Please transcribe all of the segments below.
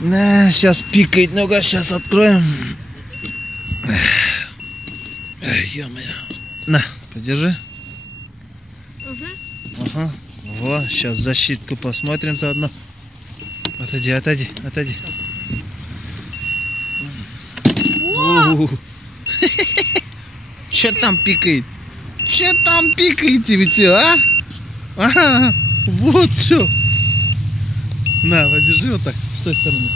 Да, сейчас пикает. Ну-ка, сейчас откроем. Ё-моё. На, подержи. Ага. Во, сейчас защитку посмотрим заодно. Отойди, отойди, отойди. Че там пикает? Че там пикаете вы все, а? Ага, вот что. На, подержи вот так, с той стороны.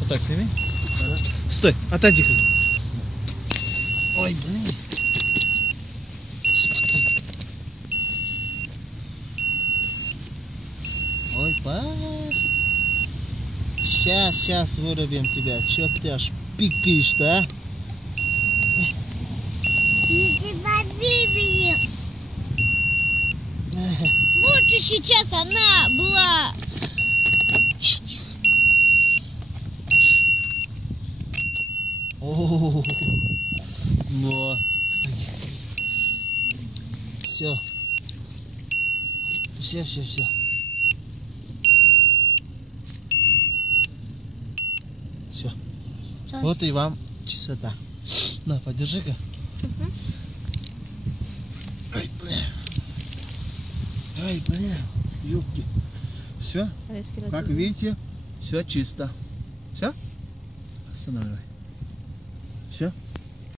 Вот так сними. Ага. Стой, отойди. Ой, блин. Ой, па. Сейчас вырубим тебя. Че ты аж пикаешь-то, а? Лучше сейчас она была. О, ну, все, все. Все. Вот и вам чистота. На, подержи-ка. Ай, блин, юбки. Все, как видите, все чисто. Все? Останавливай. Все?